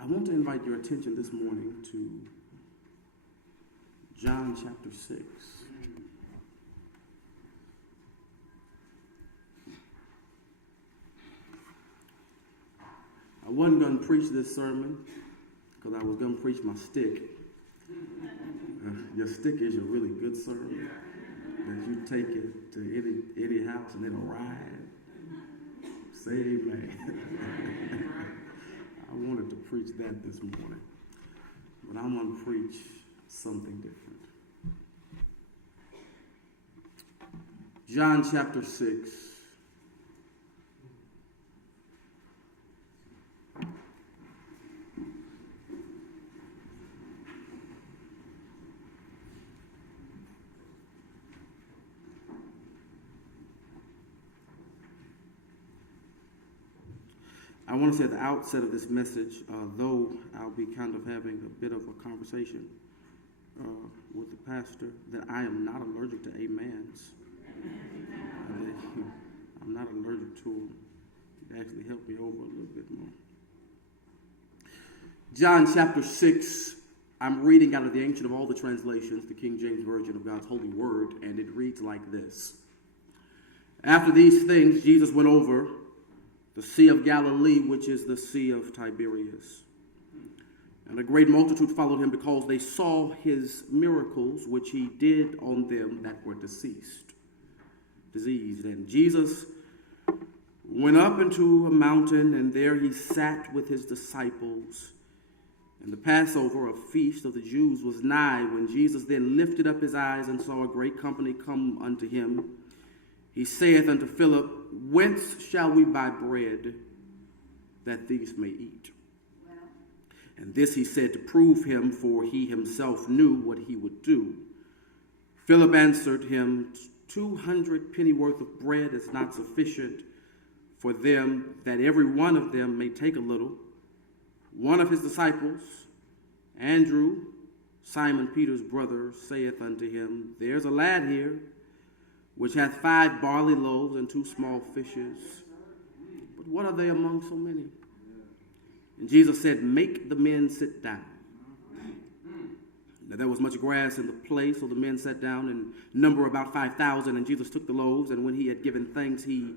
I want to invite your attention this morning to John chapter 6. I wasn't going to preach this sermon because I was going to preach my stick. Your stick is a really good sermon that you take it to any house and it'll ride. Say amen. I wanted to preach that this morning, but I'm going to preach something different. John chapter 6. I want to say at the outset of this message, though I'll be kind of having a bit of a conversation with the pastor, that I am not allergic to amens. I'm not allergic to them. It actually helped me over a little bit more. John chapter 6, I'm reading out of the ancient of all the translations, the King James Version of God's holy word, and it reads like this. After these things, Jesus went over the Sea of Galilee, which is the Sea of Tiberias. And a great multitude followed him because they saw his miracles, which he did on them that were diseased. And Jesus went up into a mountain, and there he sat with his disciples. And the Passover, a feast of the Jews, was nigh, when Jesus then lifted up his eyes and saw a great company come unto him. He saith unto Philip, Whence shall we buy bread that these may eat? Well. And this he said to prove him, for he himself knew what he would do. Philip answered him, 200 pennyworth of bread is not sufficient for them, that every one of them may take a little. One of his disciples, Andrew, Simon Peter's brother, saith unto him, There's a lad here, which hath 5 barley loaves and 2 small fishes. But what are they among so many? And Jesus said, Make the men sit down. Now there was much grass in the place, so the men sat down, and number about 5,000. And Jesus took the loaves, and when he had given thanks, he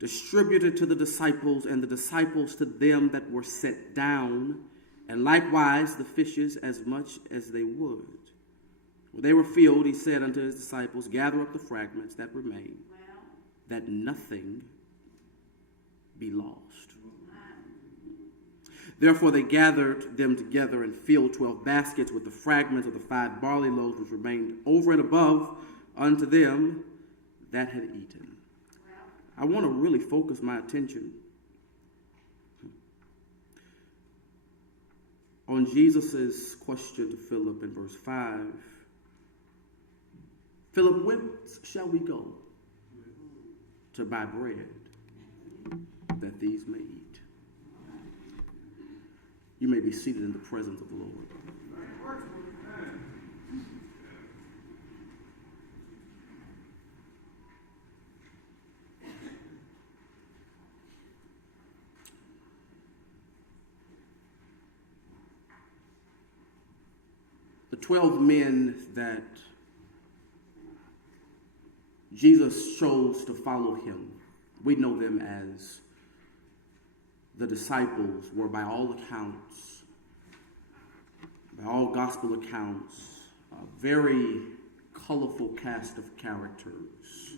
distributed to the disciples, and the disciples to them that were set down, and likewise the fishes as much as they would. When they were filled, he said unto his disciples, Gather up the fragments that remain, that nothing be lost. Therefore they gathered them together and filled 12 baskets with the fragments of the 5 barley loaves which remained over and above unto them that had eaten. I want to really focus my attention on Jesus' question to Philip in verse 5. Philip, whence shall we go to buy bread that these may eat? You may be seated in the presence of the Lord. The 12 men that Jesus chose to follow him, we know them as the disciples, were by all accounts, by all gospel accounts, a very colorful cast of characters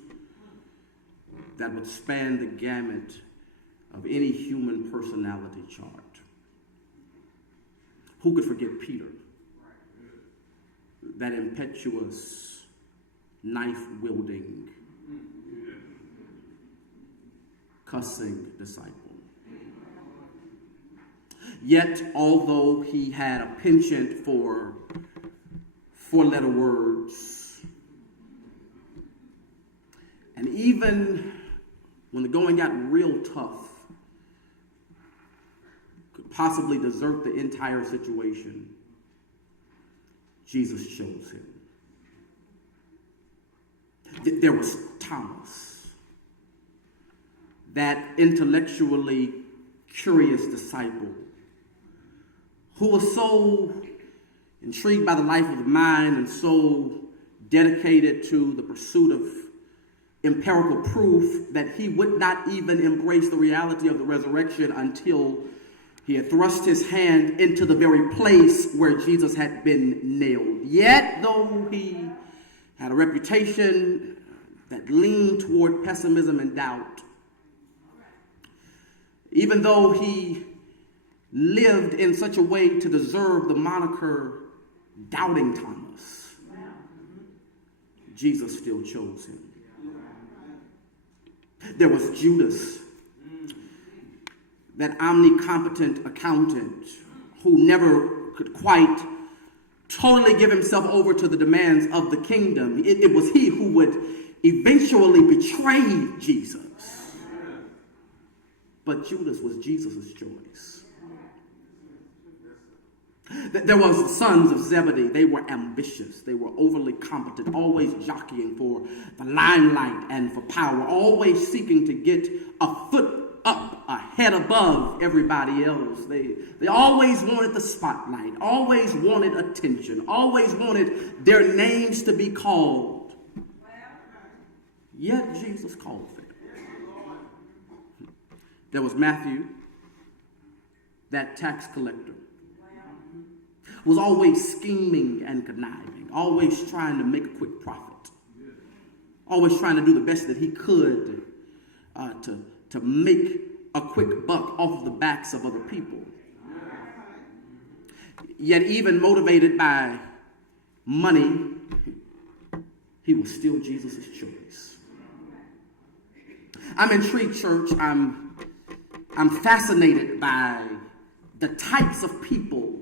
that would span the gamut of any human personality chart. Who could forget Peter? That impetuous, knife-wielding, cussing disciple. Yet, although he had a penchant for 4-letter words, and even when the going got real tough, could possibly desert the entire situation, Jesus chose him. There was Thomas, that intellectually curious disciple who was so intrigued by the life of the mind and so dedicated to the pursuit of empirical proof that he would not even embrace the reality of the resurrection until he had thrust his hand into the very place where Jesus had been nailed. Yet, though he had a reputation that leaned toward pessimism and doubt, even though he lived in such a way to deserve the moniker Doubting Thomas, Jesus still chose him. There was Judas, that omnicompetent accountant who never could quite totally give himself over to the demands of the kingdom. It was he who would eventually betray Jesus. But Judas was Jesus' choice. There was the sons of Zebedee. They were ambitious. They were overly competent, always jockeying for the limelight and for power, always seeking to get a foot up, a head above everybody else. They always wanted the spotlight, always wanted attention, always wanted their names to be called. Yet Jesus called them. There was Matthew, that tax collector, was always scheming and conniving, always trying to make a quick profit, always trying to do the best that he could to make a quick buck off of the backs of other people. Yet even motivated by money, he was still Jesus' choice. I'm intrigued, church. I'm fascinated by the types of people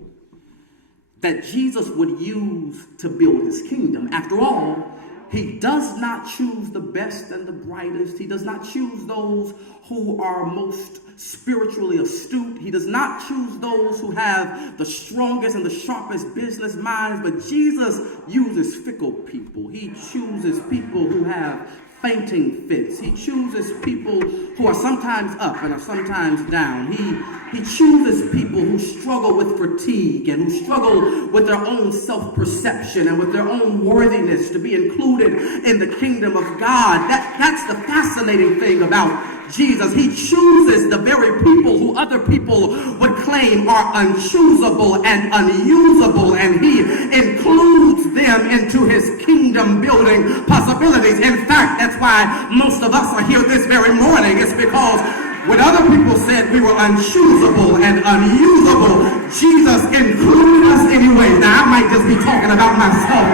that Jesus would use to build his kingdom. After all, he does not choose the best and the brightest. He does not choose those who are most spiritually astute. He does not choose those who have the strongest and the sharpest business minds. But Jesus uses fickle people. He chooses people who have fainting fits. He chooses people who are sometimes up and are sometimes down. He chooses people who struggle with fatigue and who struggle with their own self-perception and with their own worthiness to be included in the kingdom of God. That's the fascinating thing about Jesus. He chooses the very people who other people would claim are unchoosable and unusable, and he includes them into his kingdom building possibilities. In fact, that's why most of us are here this very morning. It's because when other people said we were unchoosable and unusable, Jesus included us anyway. Now, I might just be talking about myself,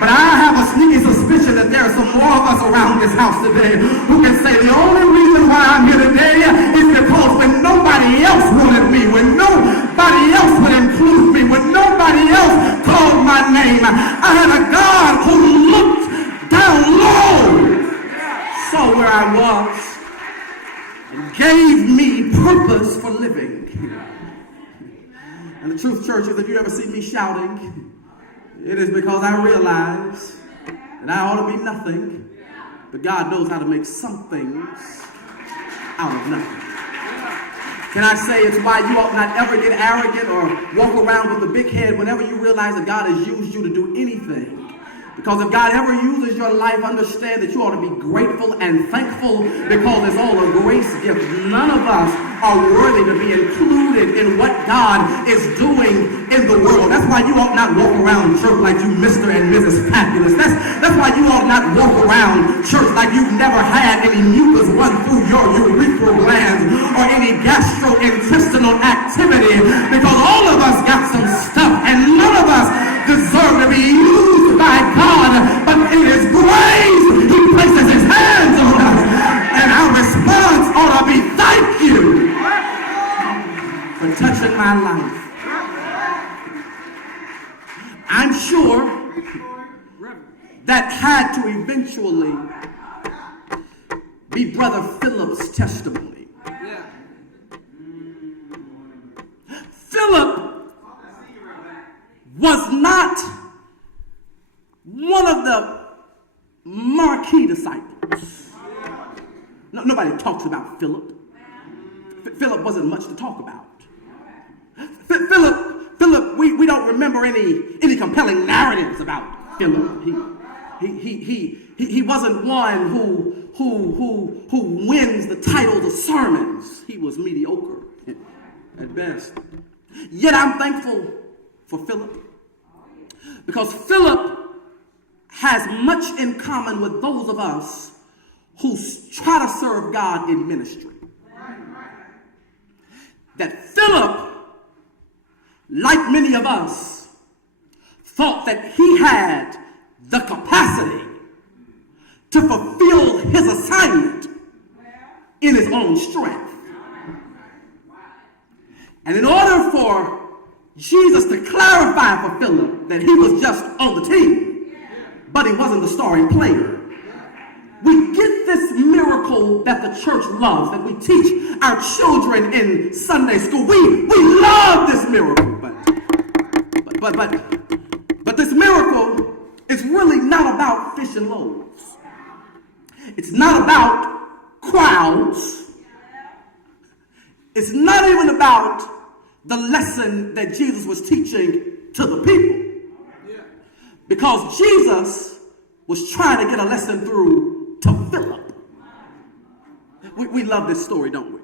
but I have a sneaky suspicion that there are some more of us around this house today who can say the only reason why I'm here today is because when nobody else wanted me, when nobody else would include me, when nobody else called my name, I had a God who looked down low, saw where I was, and gave me purpose for living. And the truth, church, is if you ever see me shouting, it is because I realize that I ought to be nothing, but God knows how to make some things out of nothing. Can I say it's why you ought not ever get arrogant or walk around with a big head whenever you realize that God has used you to do anything. Because if God ever uses your life, understand that you ought to be grateful and thankful because it's all a grace gift. None of us are worthy to be included in what God is doing in the world. That's why you ought not walk around church like you Mr. and Mrs. Fabulous. That's why you ought not walk around church like you've never had any mucus run through your urethral glands or any gastrointestinal activity, because all of us got some stuff and none of us deserve to be used by God, but in his grace he places his hands on us, and our response ought to be thank you for touching my life. I'm sure that had to eventually be Brother Philip's testimony. Philip was not one of the marquee disciples. Nobody talks about Philip. Philip wasn't much to talk about. Philip we don't remember any compelling narratives about Philip. He wasn't one who wins the titles of sermons. He was mediocre at best. Yet I'm thankful for Philip, because Philip has much in common with those of us who try to serve God in ministry. That Philip, like many of us, thought that he had the capacity to fulfill his assignment in his own strength. And in order for Jesus to clarify for Philip that he was just on the team, but he wasn't the starring player, we get this miracle that the church loves, that we teach our children in Sunday school. We love this miracle, but this miracle is really not about fish and loaves. It's not about crowds. It's not even about the lesson that Jesus was teaching to the people, because Jesus was trying to get a lesson through to Philip. We love this story, don't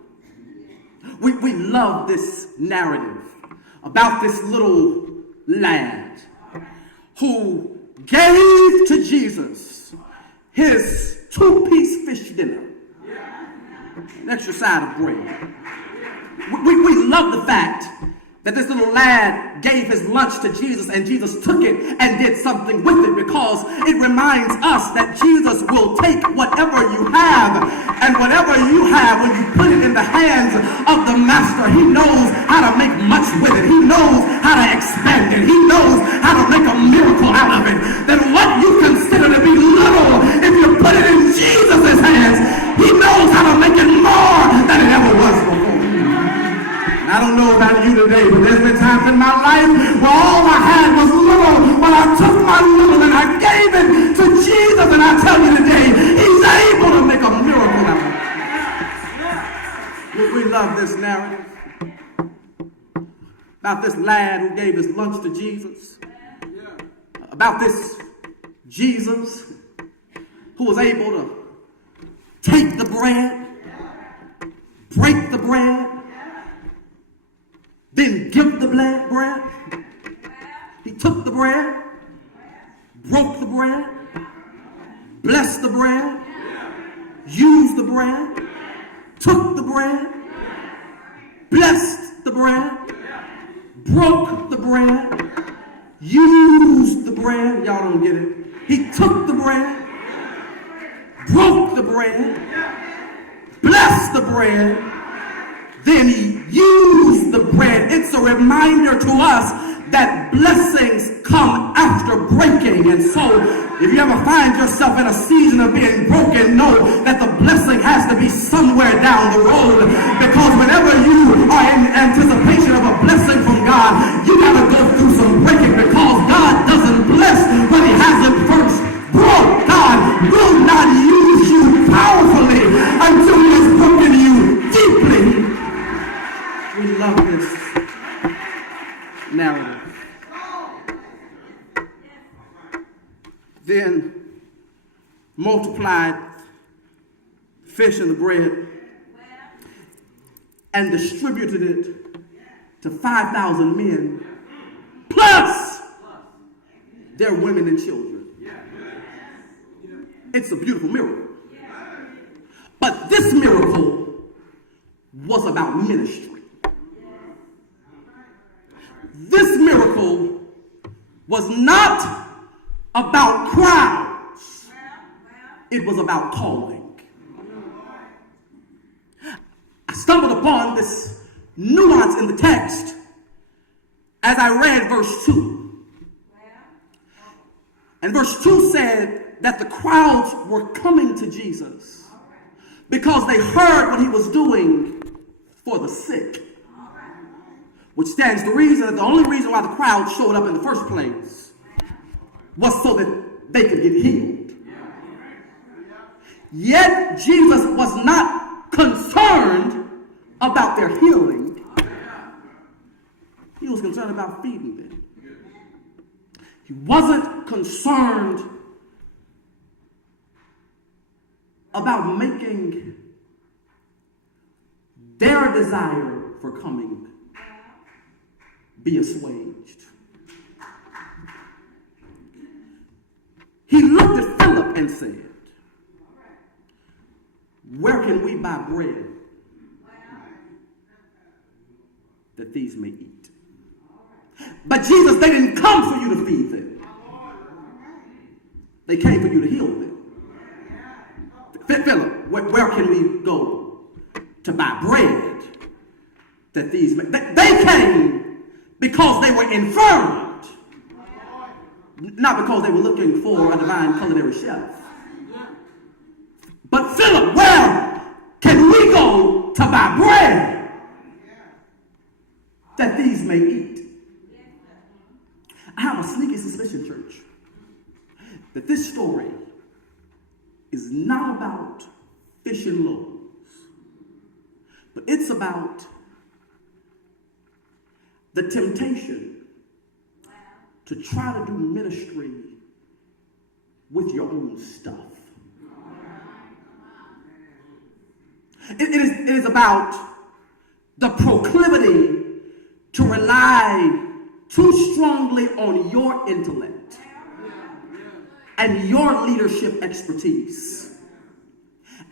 we? We love this narrative about this little lad who gave to Jesus his 2-piece fish dinner, an extra side of bread. We love the fact that this little lad gave his lunch to Jesus, and Jesus took it and did something with it, because it reminds us that Jesus will take whatever you have, and whatever you have, when you put it in the hands of the master, he knows how to make much with it. He knows how to expand it. He knows how to make a miracle out of it. Then what you consider to be little, if you put it in Jesus' hands, he knows how to make it more than it ever was before. I don't know about you today, but there's been times in my life where all I had was little, but I took my little and I gave it to Jesus, and I tell you today, he's able to make a miracle out of it. We love this narrative about this lad who gave his lunch to Jesus, about this Jesus who was able to take the bread, break the bread, then give the bread. He took the bread, broke the bread, blessed the bread, used the bread, took the bread, blessed the bread, broke the bread, used the bread. Y'all don't get it. He took the bread, broke the bread, blessed the bread, then he used the bread. It's a reminder to us that blessings come after breaking. And so if you ever find yourself in a season of being broken, know that the blessing has to be somewhere down the road, because whenever you are in anticipation of a blessing from God, you got to go through some breaking, because God doesn't bless what he hasn't first broke. God will not use you powerfully until he has broken you deeply. We love this narrative. Then multiplied fish and the bread and distributed it to 5,000 men, plus their women and children. It's a beautiful miracle. But this miracle was about ministry. This miracle was not about crowds. It was about calling. I stumbled upon this nuance in the text as I read verse 2. And verse 2 said that the crowds were coming to Jesus because they heard what he was doing for the sick. Which stands to reason that the only reason why the crowd showed up in the first place was so that they could get healed. Yet Jesus was not concerned about their healing. He was concerned about feeding them. He wasn't concerned about making their desire for coming be assuaged. He looked at Philip and said, where can we buy bread that these may eat? But Jesus, they didn't come for you to feed them. They came for you to heal them. Philip, where can we go to buy bread that these may... They came because they were infirmed, not because they were looking for a divine culinary chef. But Philip, where can we go to buy bread that these may eat? I have a sneaky suspicion, church, that this story is not about fish and loaves, but it's about the temptation to try to do ministry with your own stuff. It is about the proclivity to rely too strongly on your intellect and your leadership expertise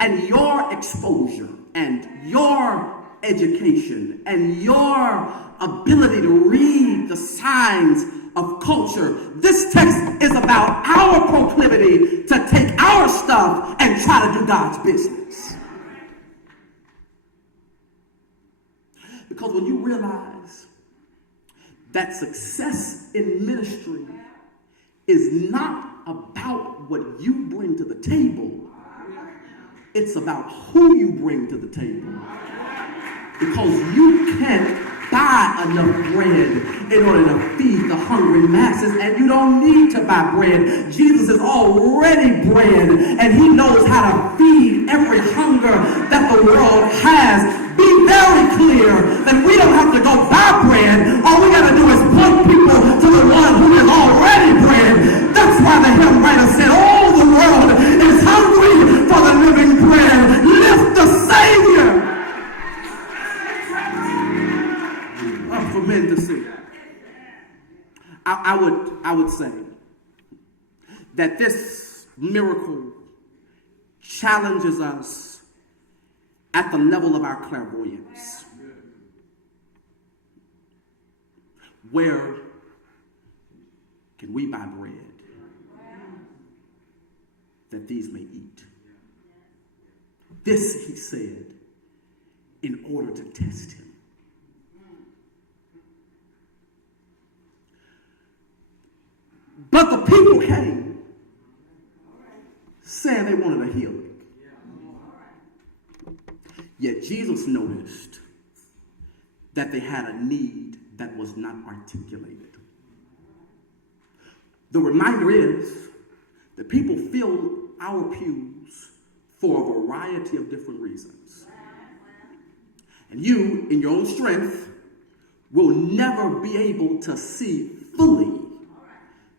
and your exposure and your education and your ability to read the signs of culture. This text is about our proclivity to take our stuff and try to do God's business. Because when you realize that success in ministry is not about what you bring to the table, it's about who you bring to the table. Because you can't buy enough bread in order to feed the hungry masses, and you don't need to buy bread. Jesus is already bread, and he knows how to feed every hunger that the world has. Be very clear that we don't have to go buy bread. All we got to do is point people to the one who is already bread. That's why the hymn writer said, all the world is hungry for the living bread. Lift the Savior up for men to see. I would say that this miracle challenges us at the level of our clairvoyance. Where can we buy bread that these may eat? This, he said, in order to test him. But the people came saying they wanted a healing. Yet Jesus noticed that they had a need that was not articulated. The reminder is that people fill our pews for a variety of different reasons. And you, in your own strength, will never be able to see fully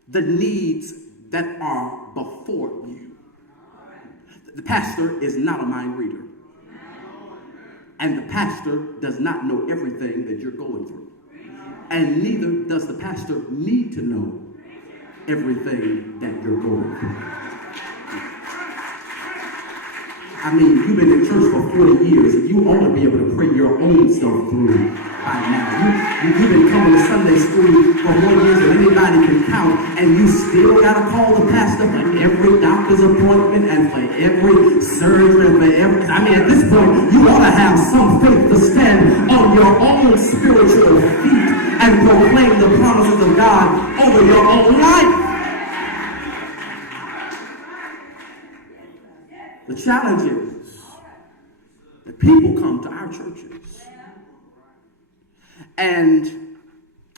the needs that are before you. The pastor is not a mind reader. And the pastor does not know everything that you're going through. And neither does the pastor need to know everything that you're going through. I mean, you've been in church for 40 years, and you ought to be able to pray your own self through by now. You've been coming to Sunday school for more years than anybody can count, and you still got to call the pastor for every doctor's appointment and for every surgery and for every... I mean, at this point, you ought to have some faith to stand on your own spiritual feet and proclaim the promises of God over your own life. The challenge is that people come to our churches, and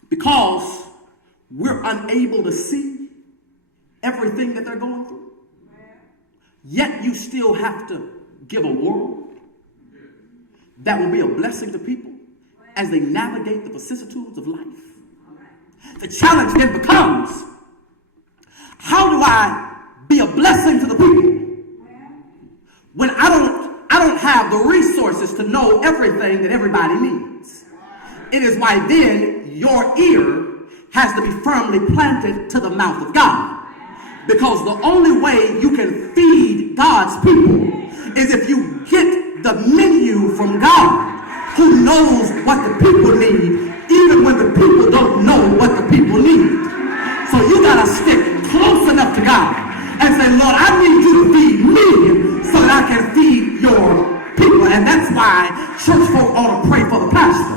because we're unable to see everything that they're going through, yet you still have to give a word that will be a blessing to people as they navigate the vicissitudes of life. The challenge then becomes, How do I be a blessing to the people when I don't have the resources to know everything that everybody needs? It is why then your ear has to be firmly planted to the mouth of God. Because the only way you can feed God's people is if you get the menu from God, who knows what the people need, even when the people don't know what the people need. So you gotta stick close enough to God and say, Lord, I need you to feed me so that I can feed your people. And that's why church folk ought to pray for the pastor.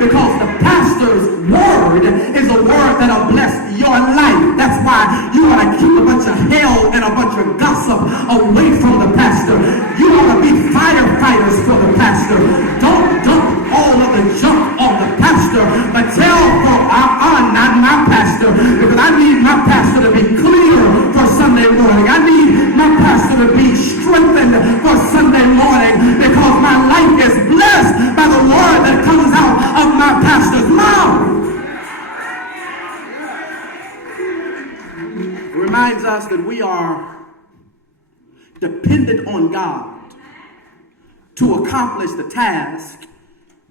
Because the pastor's word is a word that'll bless your life. That's why you ought to keep a bunch of hell and a bunch of gossip away from the pastor. You ought to be firefighters for the pastor. Don't dump all of the junk on the pastor, but tell folk, not my pastor, because I need my pastor to be clear for Sunday morning. I need my pastor to be strengthened for Sunday morning, because my life is blessed by the word that comes out of my pastor's mouth. It reminds us that we are dependent on God to accomplish the task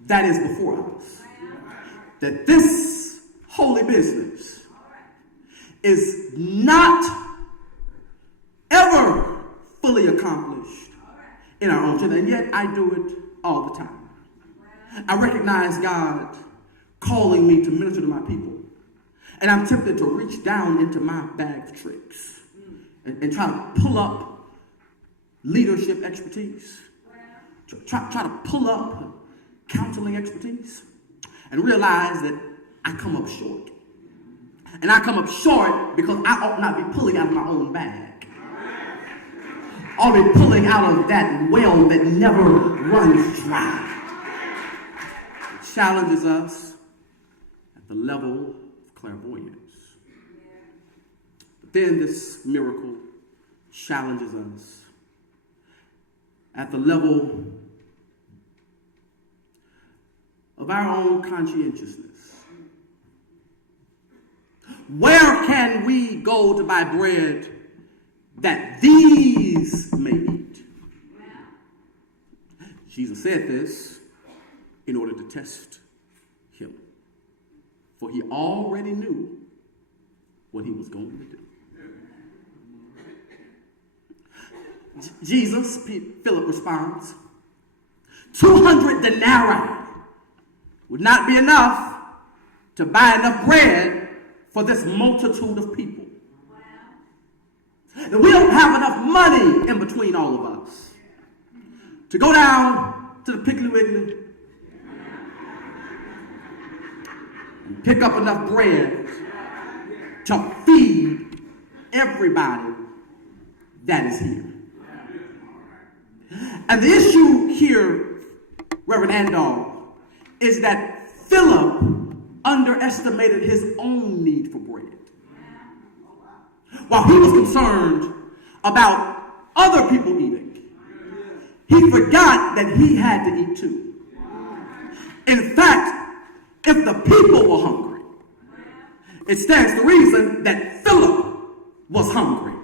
that is before us. That this holy business is not ever fully accomplished in our own strength, and yet I do it all the time. I recognize God calling me to minister to my people, and I'm tempted to reach down into my bag of tricks and try to pull up leadership expertise, try to pull up counseling expertise, and realize that I come up short. And I come up short because I ought not be pulling out of my own bag. I ought to be pulling out of that well that never runs dry. It challenges us at the level of clairvoyance. But then this miracle challenges us at the level of our own conscientiousness. Where can we go to buy bread that these may eat? Jesus said this in order to test him, for he already knew what he was going to do. Jesus, Philip responds, 200 denarii would not be enough to buy enough bread for this multitude of people. And we don't have enough money in between all of us to go down to the Piggly Wiggly and pick up enough bread to feed everybody that is here. And the issue here, Reverend Andal, is that Philip underestimated his own need for bread. While he was concerned about other people eating, he forgot that he had to eat too. In fact, if the people were hungry, it stands to reason that Philip was hungry.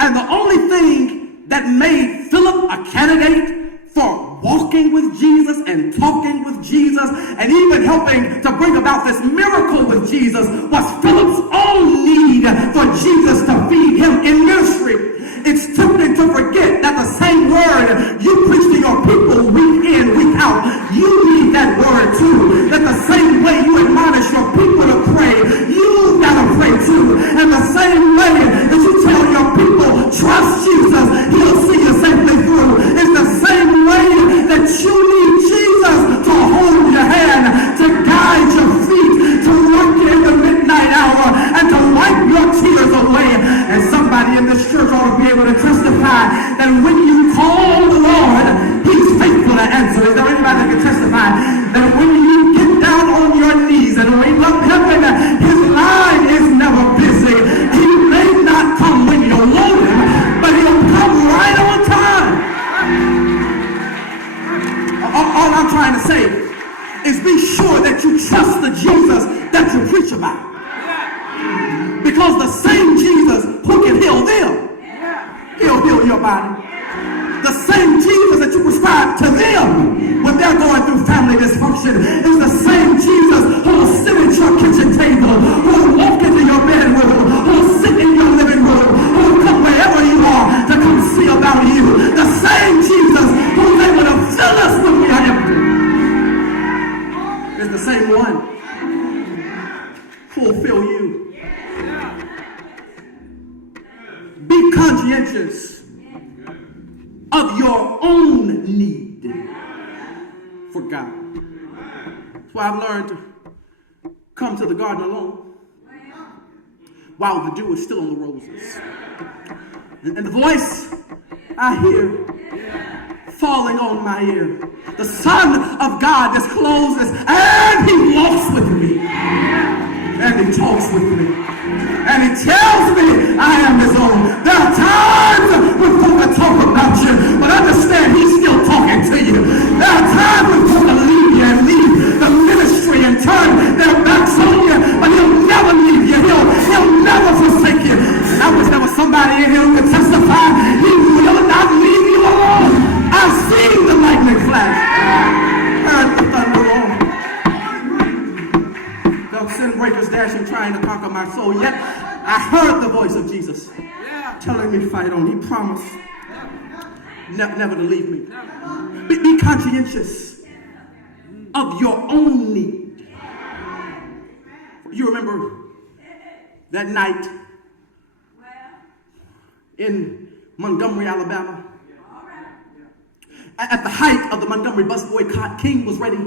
And the only thing that made Philip a candidate for walking with Jesus and talking with Jesus and even helping to bring about this miracle with Jesus was Philip's own need for Jesus to feed him in ministry. It's tempting to forget that the same word you preach to your people week in, week out, you need that word too. That the same way you admonish your people to pray, you gotta pray too. And the same way that you tell your people, trust Jesus, he'll see you safely through. It's the same way that you need Jesus to hold your hand, to guide your feet, to work in the midnight hour, and to wipe your tears away. And somebody in this church ought to be able to testify that when you call the Lord, he's faithful to answer. Is there anybody that can testify that when you get down on your knees and ring up heaven, his line is never busy. He may not come when you want him, but he'll come right on time. All I'm trying to say is be sure that you trust the Jesus that you preach about. Because the same Jesus who can heal them, he'll heal your body. The same Jesus that you prescribe to them when they're going through family dysfunction is the same Jesus who will sit at your kitchen table, who will walk into your bedroom, who will sit in your living room, who will come wherever you are to come see about you. The same Jesus who's able to fill us when we are empty is the same one who will fill you. Be conscientious of your own need for God. That's why I've learned to come to the garden alone while the dew is still on the roses. And the voice I hear falling on my ear, the Son of God discloses, and he walks with me, and he talks with me. And he tells me I am his own. There are times when folk will talk about you, but understand he's still talking to you. There are times when folk will leave you and leave the ministry and turn their backs on you, but he'll never leave you. He'll never forsake you. And I wish there was somebody in here who could testify he will not leave you alone. I've seen the lightning flash, heard the thunder roll. Sin breakers dashing, trying to conquer my soul. Yet I heard the voice of Jesus telling me to fight on. He promised never to leave me. Be conscientious of your own need. You remember that night in Montgomery, Alabama? At the height of the Montgomery bus boycott, King was ready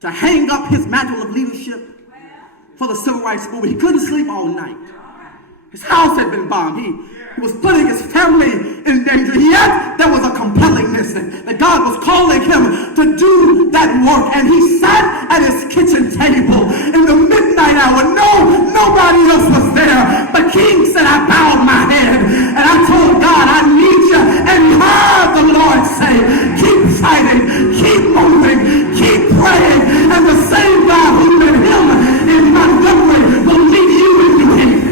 to hang up his mantle of leadership for the civil rights movement. He couldn't sleep all night. His house had been bombed. He was putting his family in danger. Yet there was a compellingness that God was calling him to do that work. And he sat at his kitchen table in the midnight hour. Nobody else was there. But King said, I bowed my head and I told God, I need you. And he heard the Lord say, keep fighting, keep moving, keep praying. And the same God who led him in Montgomery will lead you in New Haven.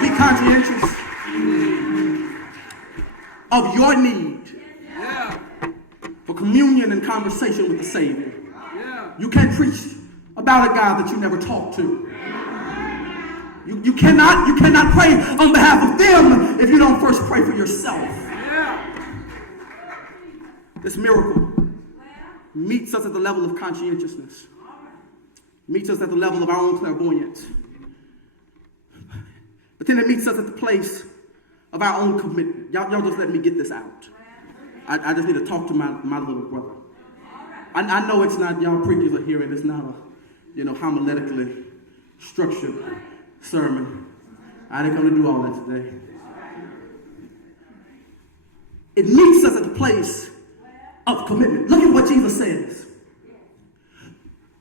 Be conscientious of your need for communion and conversation with the Savior. You can't preach about a God that you never talked to. You cannot pray on behalf of them if you don't first pray for yourself. This miracle meets us at the level of conscientiousness, meets us at the level of our own clairvoyance. But then it meets us at the place of our own commitment. Y'all just let me get this out. I just need to talk to my little brother. I know it's not, y'all preachers are hearing, it's not a, homiletically structured sermon. I didn't come to do all that today. It meets us at the place of commitment. Look at what Jesus says.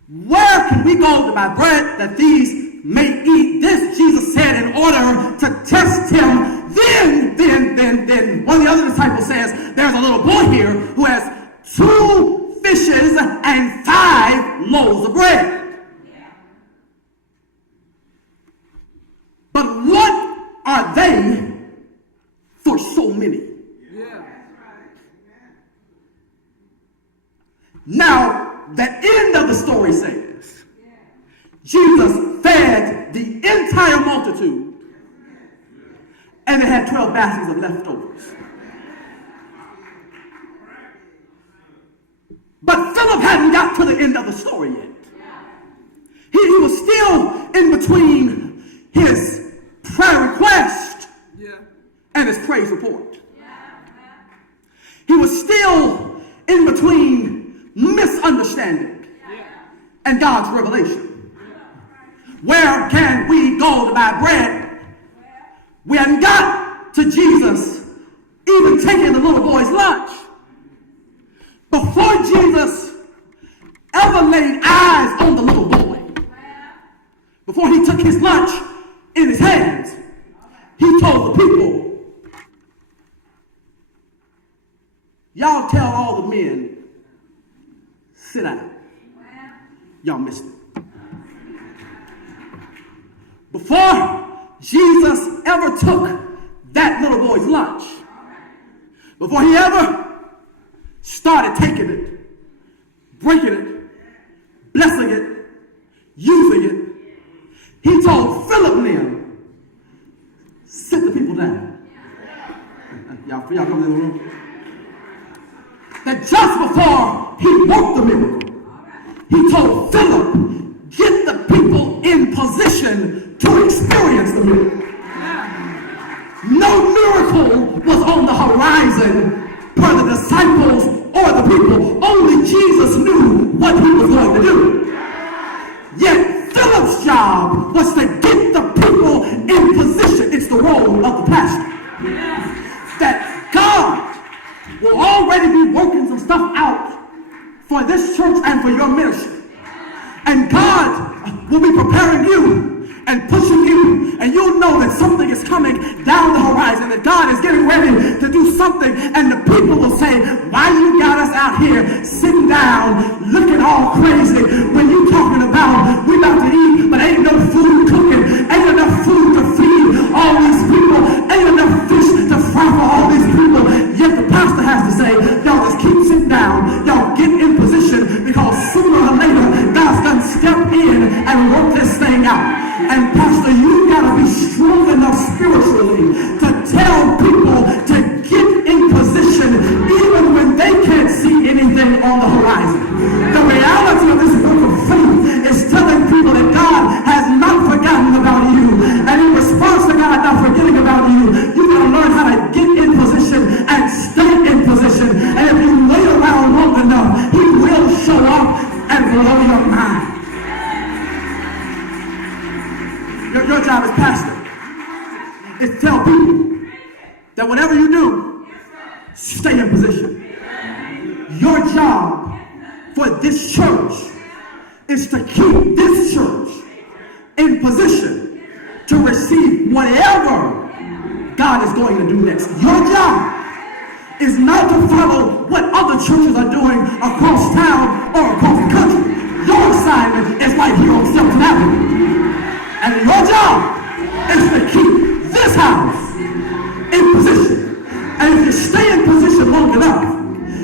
Where can we go to buy bread that these may eat? This Jesus said in order to test him. Then one of the other disciples says, there's a little boy here who has 2 fishes and 5 loaves of bread. But what are they for so many? Now, the end of the story says, Jesus fed the entire multitude, and they had 12 baskets of leftovers. But Philip hadn't got to the end of the story yet. He was still in between his prayer request and his praise report. He was still in between misunderstanding and God's revelation. Where can we go to buy bread? We hadn't got to Jesus even taking the little boy's lunch. Before Jesus ever laid eyes on the little boy, before he took his lunch in his hands, he told the people, y'all tell all the men, sit down. Y'all missed it. Before Jesus ever took that little boy's lunch, before he ever started taking it, breaking it, blessing it, using it, he told Philip and them, sit the people down. Y'all come in the room? That just before he worked the miracle, he told Philip, get the people in position to experience the miracle. No miracle was on the horizon for the disciples or the people. Only Jesus knew what he was going to do. Yet Philip's job was to get the people in position. It's the role of the pastor. That God will already be working some stuff out for this church and for your ministry. And God will be preparing you and pushing you, and you'll know that something is coming down the horizon, that God is getting ready to do something, and the people will say, why you got us out here sitting down looking all crazy when you talking about we about to eat, but ain't no food cooking, ain't enough food to feed all these people, ain't enough fish to fry for all these people. Yet the pastor has to say, y'all just keep sitting down, y'all get in position, because sooner or later God's gonna step in and work this thing out. And pastor, you gotta be strong enough spiritually to tell people to get in position even when they can't see anything on the horizon. The reality of this book of faith is telling people that God has not forgotten about you. And in response to God not forgetting about you, you gotta learn how to get in position and stay in position. And if you wait around long enough, he will show up and blow your mind. Your job as pastor is to tell people that whatever you do, stay in position. Your job for this church is to keep this church in position to receive whatever God is going to do next. Your job is not to follow what other churches are doing across town or across the country. Your assignment is right here on 7th Avenue. And your job is to keep this house in position. And if you stay in position long enough,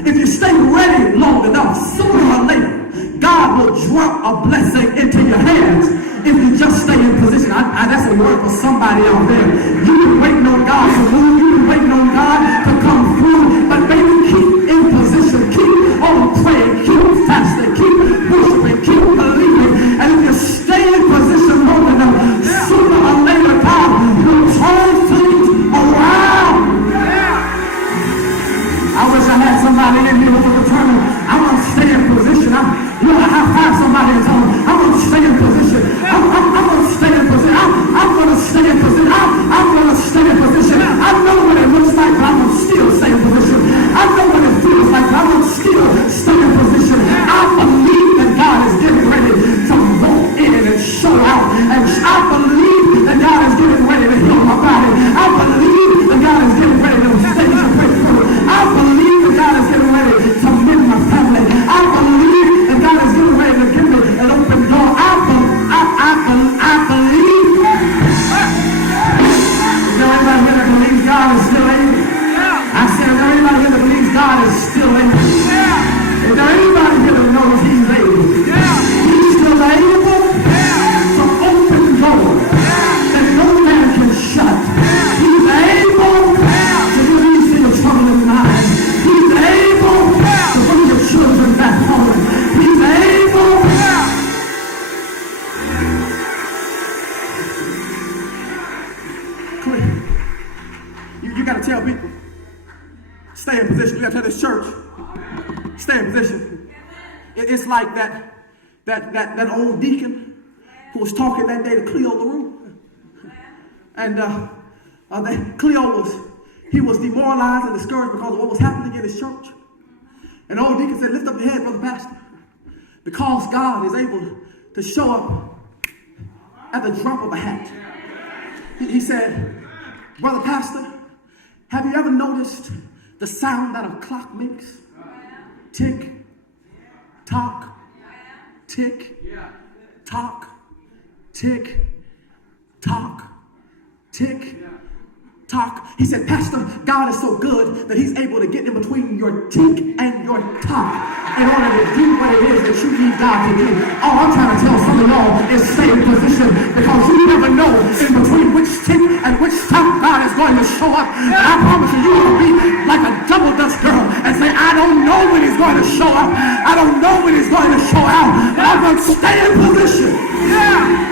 if you stay ready long enough, sooner or later, God will drop a blessing into your hands if you just stay in position. That's a word for somebody out there. You've been waiting on God to move. You've been waiting on God to come through. But baby, keep in position. Keep on praying. Keep fasting. Keep worshiping. Keep believing. And if you stay in position long enough, sooner or later, God will turn things around. I wish I had somebody in here who was determined, I'm going to stay in position. You know, I have somebody and tell them, I'm going to stay in position. I'm going to stay in position. I'm going to stay in position. I'm going to stay in position. I know what it looks like, but I'm going to still stay in position. I know what it feels like, but I'm going to still stay in position. I believe that God is getting ready to walk in and show out. And I believe that God is getting ready to heal my body. I believe that God is getting ready to save the breakthrough. I believe that God is getting ready to mend my family. I believe that God is getting ready to give me an open door. I believe. Is there anybody here that believes God is still able? I said, is there anybody here that believes God is still able? Is there anybody here that knows he's able? He's still able to open doors that no man can shut. He's able to release your troubling mind. He's able to bring your children back home. He's able. You got to tell people, stay in position. You got to tell this church, stay in position. It's like that old deacon who was talking that day to Cleo LaRue. And Cleo was demoralized and discouraged because of what was happening in his church. And the old deacon said, lift up your head, brother pastor, because God is able to show up at the drop of a hat. He said, brother pastor, have you ever noticed the sound that a clock makes? Tick, tock, tick, tock, tick, tock, tick, tock. He said, Pastor, God is so good that he's able to get in between your tick and your tock in order to do what it is that you need God to do. All I'm trying to tell some of y'all is stay in position, because you never know in between which tick and which tock God is going to show up. And I promise you, you're going to be like a double dutch girl and say, I don't know when he's going to show up. I don't know when he's going to show out, but I'm going to stay in position. Yeah.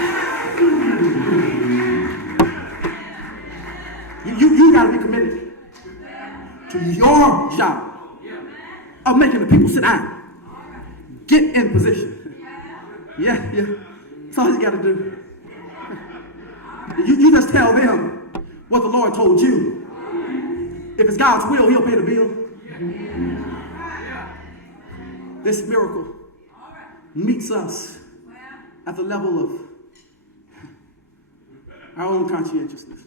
You got to be committed to your job of making the people sit down. Get in position. Yeah. That's all you got to do. You just tell them what the Lord told you. If it's God's will, he'll pay the bill. This miracle meets us at the level of our own conscientiousness,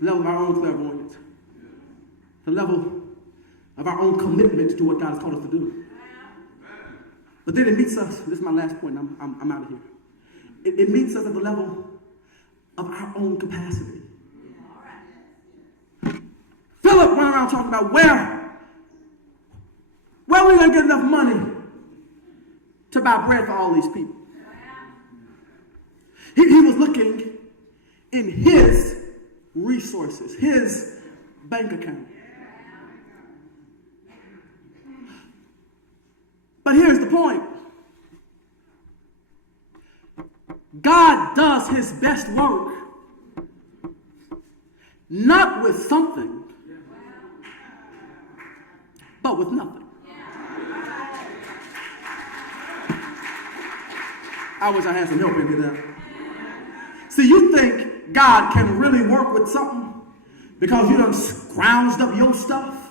the level of our own clairvoyance, the level of our own commitment to what God has taught us to do. But then it meets us, this is my last point, I'm out of here. It meets us at the level of our own capacity. Philip went around talking about where are we going to get enough money to buy bread for all these people? He was looking in his resources, his bank account. But here's the point. God does his best work not with something, but with nothing. I wish I had some help into that. See, you think God can really work with something because you done scrounged up your stuff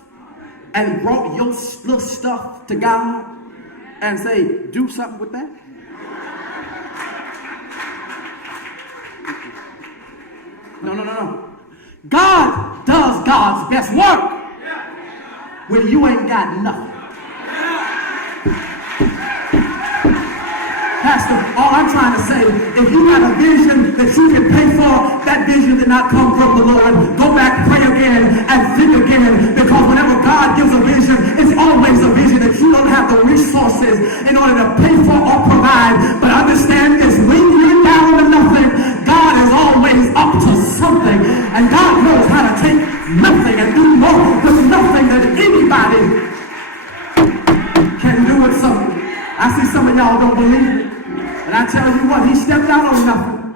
and brought your little stuff to God and say, do something with that? No. God does God's best work when you ain't got nothing. Pastor, all I'm trying to say, if you got a vision that you can pay for, that vision did not come from the Lord. Go back, pray again, and think again, because whenever God gives a vision, it's always a vision that you don't have the resources in order to pay for or provide. But understand this, when you're down to nothing, God is always up to something, and God knows how to take nothing and do more with nothing than anybody can do with something. I see some of y'all don't believe me. And I tell you what, he stepped out on nothing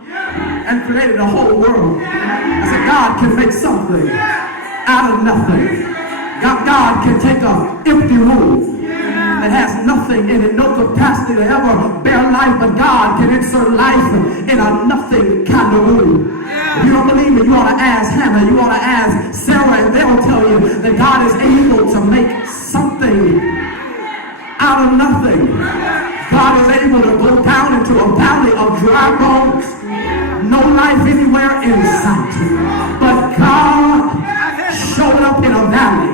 and created a whole world. I said, God can make something out of nothing. God can take an empty room that has nothing in it, no capacity to ever bear life, but God can insert life in a nothing kind of room. If you don't believe me, you ought to ask Hannah, you ought to ask Sarah, and they'll tell you that God is able to make something out of nothing. God is able to go down into a valley of dry bones, no life anywhere in sight. But God showed up in a valley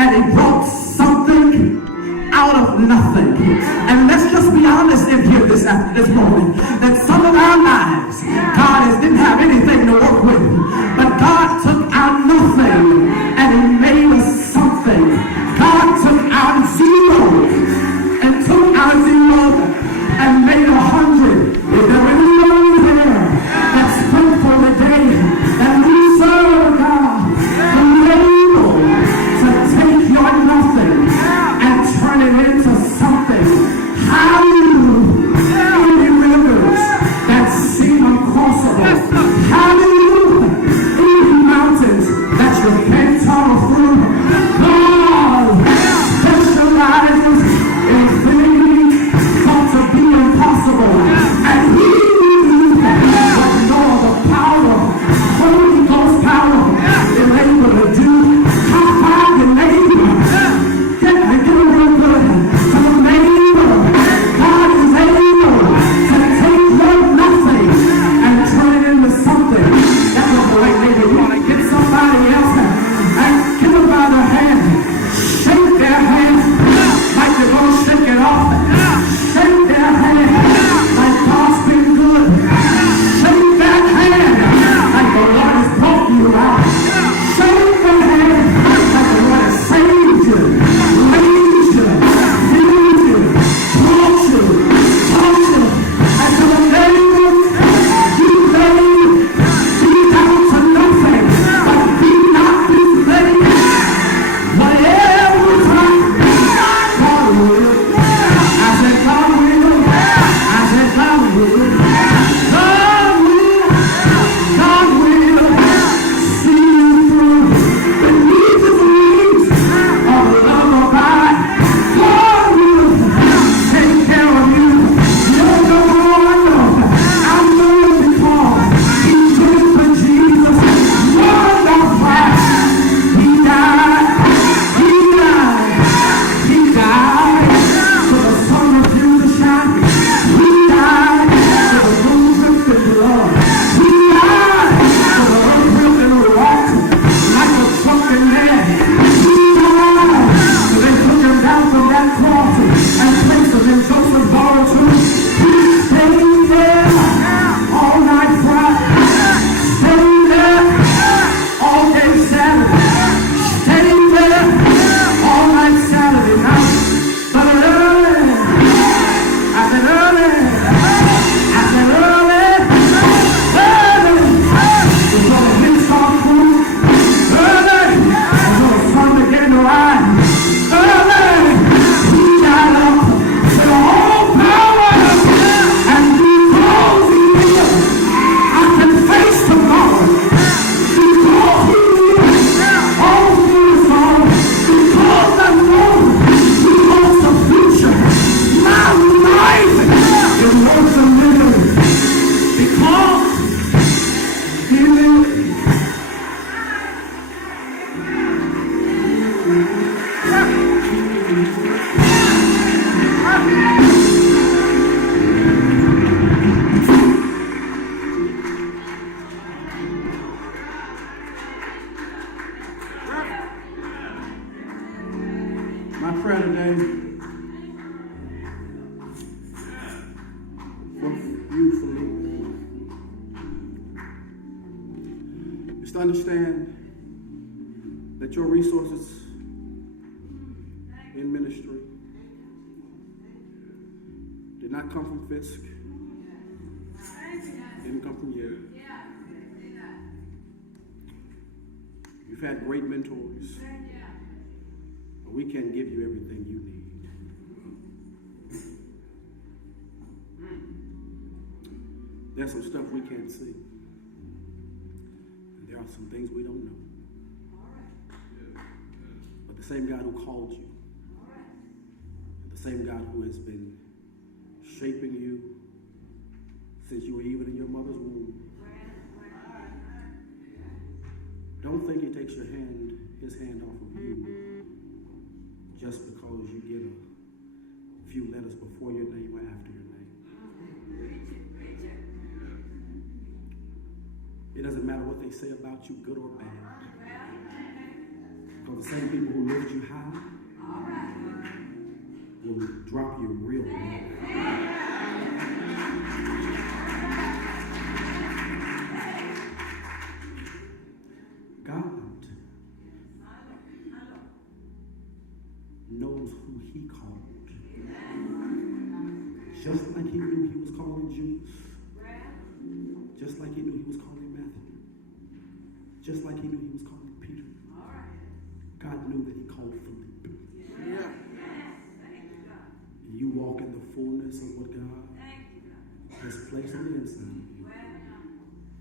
and he brought something out of nothing. And let's just be honest in here this morning, that some of our lives, God didn't have anything to work with, but God took our nothing and he made us something. God took our zero and took our zero and made 100. Is there anyone here that's thankful today that we serve God who is able to take your nothing and turn it into something? How many rivers that seem across My prayer today for you, Philippe, is to understand that your resources in ministry did not come from Fisk, didn't come from you. You've had great mentors, but we can't give you everything you need. There's some stuff we can't see, and there are some things we don't know. But the same God who called you, and the same God who has been shaping you since you were even in your mother's womb, don't think he takes his hand off of you just because you get a few letters before your name or after your name. It doesn't matter what they say about you, good or bad. Because the same people who lift you high will drop you real low. God knows who he called. Just like he knew he was calling Judas. Just like he knew he was calling Matthew. Just like he knew he was calling Peter. God knew that he called Philip. You walk in the fullness of what God has placed on the inside of you.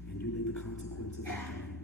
And you leave the consequences up to him.